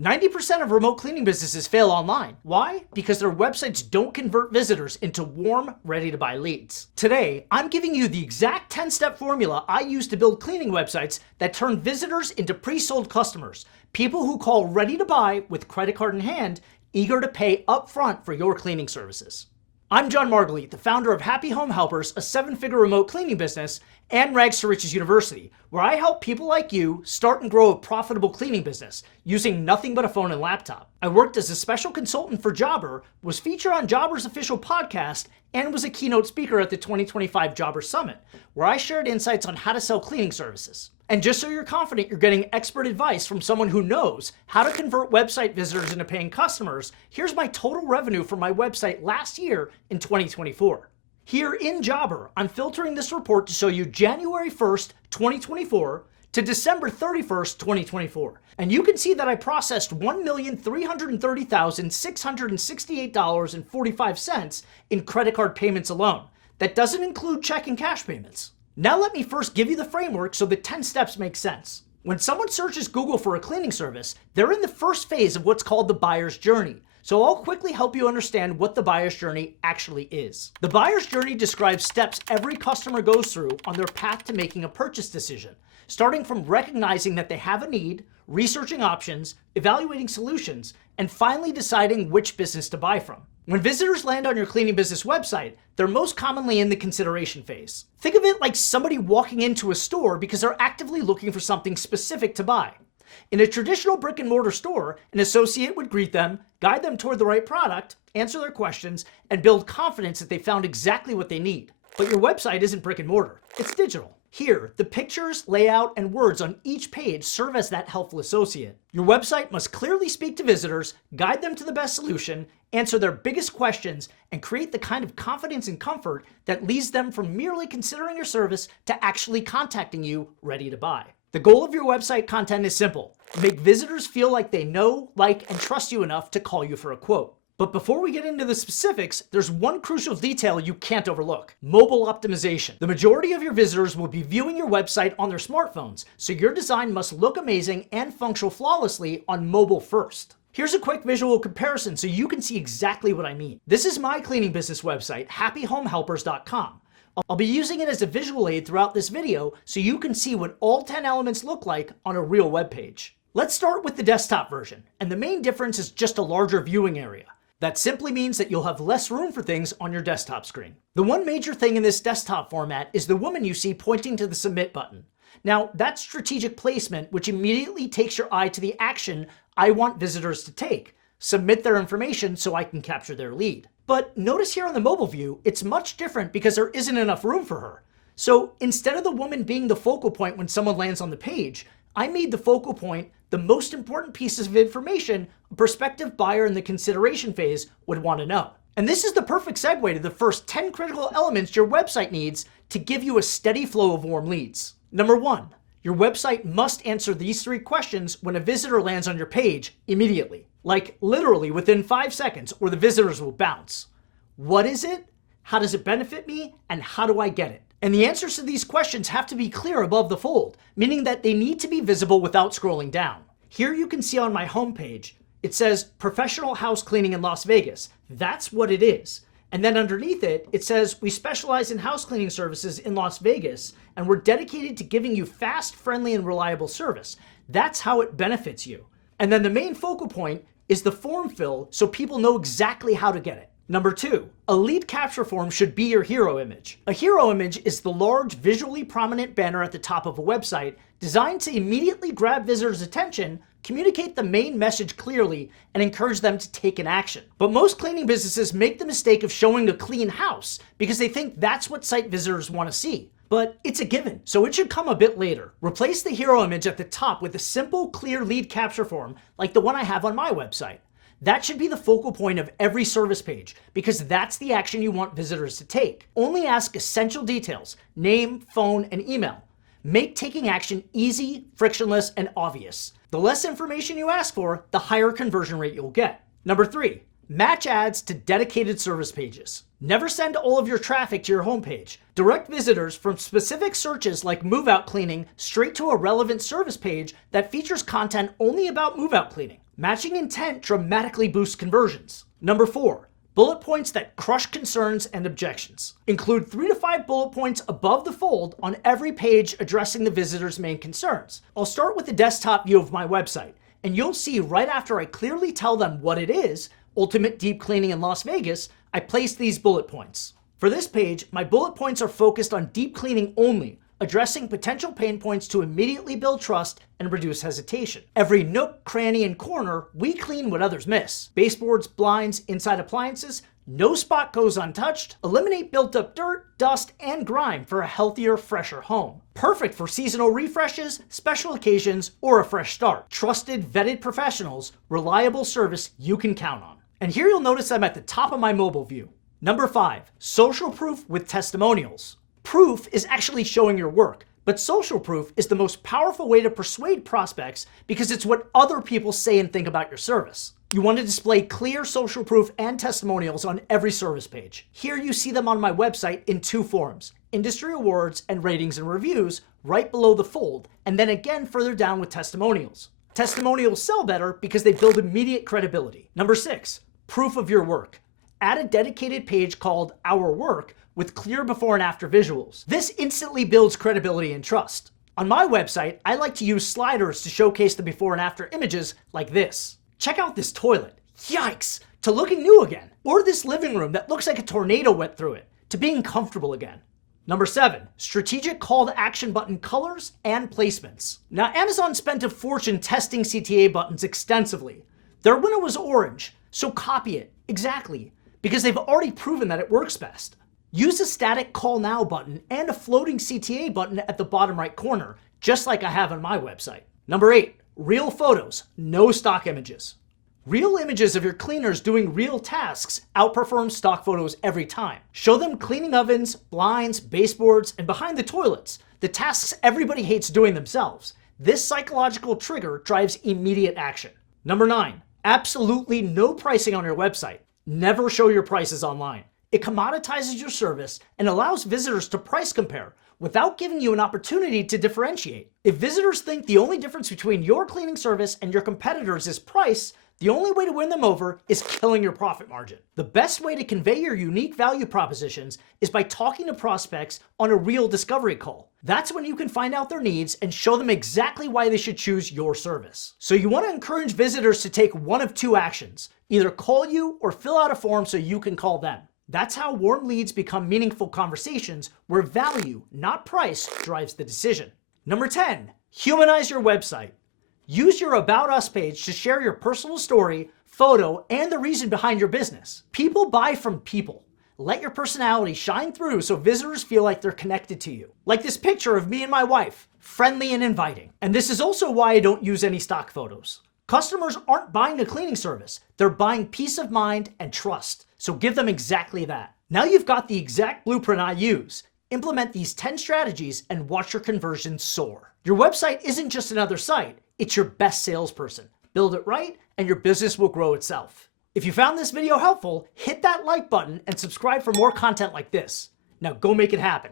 90% of remote cleaning businesses fail online. Why? Because their websites don't convert visitors into warm, ready-to-buy leads. Today, I'm giving you the exact 10-step formula I use to build cleaning websites that turn visitors into pre-sold customers, people who call ready to buy with credit card in hand, eager to pay upfront for your cleaning services. I'm John Margulies, the founder of Happy Home Helpers, a 7-figure remote cleaning business, and Rags to Riches University, where I help people like you start and grow a profitable cleaning business using nothing but a phone and laptop. I worked as a special consultant for Jobber, was featured on Jobber's official podcast, and was a keynote speaker at the 2025 Jobber Summit, where I shared insights on how to sell cleaning services. And just so you're confident you're getting expert advice from someone who knows how to convert website visitors into paying customers, here's my total revenue from my website last year in 2024. Here in Jobber, I'm filtering this report to show you January 1st, 2024 to December 31st, 2024. And you can see that I processed $1,330,668.45 in credit card payments alone. That doesn't include check and cash payments. Now let me first give you the framework so the 10 steps make sense. When someone searches Google for a cleaning service, they're in the first phase of what's called the buyer's journey. So I'll quickly help you understand what the buyer's journey actually is. The buyer's journey describes steps every customer goes through on their path to making a purchase decision, starting from recognizing that they have a need, researching options, evaluating solutions, and finally deciding which business to buy from. When visitors land on your cleaning business website, they're most commonly in the consideration phase. Think of it like somebody walking into a store because they're actively looking for something specific to buy. In a traditional brick and mortar store, an associate would greet them, guide them toward the right product, answer their questions, and build confidence that they found exactly what they need. But your website isn't brick and mortar, it's digital. Here, the pictures, layout, and words on each page serve as that helpful associate. Your website must clearly speak to visitors, guide them to the best solution, answer their biggest questions, and create the kind of confidence and comfort that leads them from merely considering your service to actually contacting you ready to buy. The goal of your website content is simple: make visitors feel like they know, like, and trust you enough to call you for a quote. But before we get into the specifics, there's one crucial detail you can't overlook: mobile optimization. The majority of your visitors will be viewing your website on their smartphones, so your design must look amazing and function flawlessly on mobile first. Here's a quick visual comparison so you can see exactly what I mean. This is my cleaning business website, happyhomehelpers.com. I'll be using it as a visual aid throughout this video so you can see what all 10 elements look like on a real web page. Let's start with the desktop version, and the main difference is just a larger viewing area. That simply means that you'll have less room for things on your desktop screen. The one major thing in this desktop format is the woman you see pointing to the submit button. Now, that's strategic placement, which immediately takes your eye to the action I want visitors to take: submit their information so I can capture their lead. But notice here on the mobile view, it's much different because there isn't enough room for her. So instead of the woman being the focal point when someone lands on the page, I made the focal point the most important pieces of information a prospective buyer in the consideration phase would want to know. And this is the perfect segue to the first 10 critical elements your website needs to give you a steady flow of warm leads. Number 1, your website must answer these 3 questions when a visitor lands on your page immediately. Like literally within 5 seconds, or the visitors will bounce. What is it? How does it benefit me? And how do I get it? And the answers to these questions have to be clear above the fold, meaning that they need to be visible without scrolling down. Here you can see on my homepage, it says professional house cleaning in Las Vegas. That's what it is. And then underneath it, it says we specialize in house cleaning services in Las Vegas, and we're dedicated to giving you fast, friendly, and reliable service. That's how it benefits you. And then the main focal point is the form fill so people know exactly how to get it. Number 2, a lead capture form should be your hero image. A hero image is the large, visually prominent banner at the top of a website designed to immediately grab visitors' attention, communicate the main message clearly, and encourage them to take an action. But most cleaning businesses make the mistake of showing a clean house because they think that's what site visitors want to see. But it's a given, so it should come a bit later. Replace the hero image at the top with a simple, clear lead capture form like the one I have on my website. That should be the focal point of every service page because that's the action you want visitors to take. Only ask essential details: name, phone, and email. Make taking action easy, frictionless, and obvious. The less information you ask for, the higher conversion rate you'll get. Number 3, match ads to dedicated service pages. Never send all of your traffic to your homepage. Direct visitors from specific searches like move-out cleaning straight to a relevant service page that features content only about move-out cleaning. Matching intent dramatically boosts conversions. Number 4, bullet points that crush concerns and objections. Include 3 to 5 bullet points above the fold on every page addressing the visitor's main concerns. I'll start with the desktop view of my website, and you'll see right after I clearly tell them what it is, Ultimate Deep Cleaning in Las Vegas, I place these bullet points. For this page, my bullet points are focused on deep cleaning only, addressing potential pain points to immediately build trust and reduce hesitation. Every nook, cranny, and corner, we clean what others miss. Baseboards, blinds, inside appliances, no spot goes untouched. Eliminate built-up dirt, dust, and grime for a healthier, fresher home. Perfect for seasonal refreshes, special occasions, or a fresh start. Trusted, vetted professionals, reliable service you can count on. And here you'll notice I'm at the top of my mobile view. Number 5, social proof with testimonials. Proof is actually showing your work, but social proof is the most powerful way to persuade prospects because it's what other people say and think about your service. You want to display clear social proof and testimonials on every service page. Here you see them on my website in 2 forms, industry awards and ratings and reviews right below the fold, and then again further down with testimonials. Testimonials sell better because they build immediate credibility. Number 6, proof of your work. Add a dedicated page called Our Work with clear before and after visuals. This instantly builds credibility and trust. On my website, I like to use sliders to showcase the before and after images like this. Check out this toilet. Yikes! To looking new again. Or this living room that looks like a tornado went through it, to being comfortable again. Number 7, strategic call to action button colors and placements. Now, Amazon spent a fortune testing CTA buttons extensively. Their winner was orange, so copy it, exactly, because they've already proven that it works best. Use a static call now button and a floating CTA button at the bottom right corner, just like I have on my website. Number 8, real photos, no stock images. Real images of your cleaners doing real tasks outperform stock photos every time. Show them cleaning ovens, blinds, baseboards, and behind the toilets, the tasks everybody hates doing themselves. This psychological trigger drives immediate action. Number 9, absolutely no pricing on your website. Never show your prices online. It commoditizes your service and allows visitors to price compare without giving you an opportunity to differentiate. If visitors think the only difference between your cleaning service and your competitors is price, the only way to win them over is killing your profit margin. The best way to convey your unique value propositions is by talking to prospects on a real discovery call. That's when you can find out their needs and show them exactly why they should choose your service. So you want to encourage visitors to take one of 2 actions, either call you or fill out a form so you can call them. That's how warm leads become meaningful conversations where value, not price, drives the decision. Number 10, humanize your website. Use your About Us page to share your personal story, photo, and the reason behind your business. People buy from people. Let your personality shine through so visitors feel like they're connected to you. Like this picture of me and my wife, friendly and inviting. And this is also why I don't use any stock photos. Customers aren't buying a cleaning service. They're buying peace of mind and trust. So give them exactly that. Now you've got the exact blueprint I use. Implement these 10 strategies and watch your conversions soar. Your website isn't just another site. It's your best salesperson. Build it right and your business will grow itself. If you found this video helpful, hit that like button and subscribe for more content like this. Now go make it happen.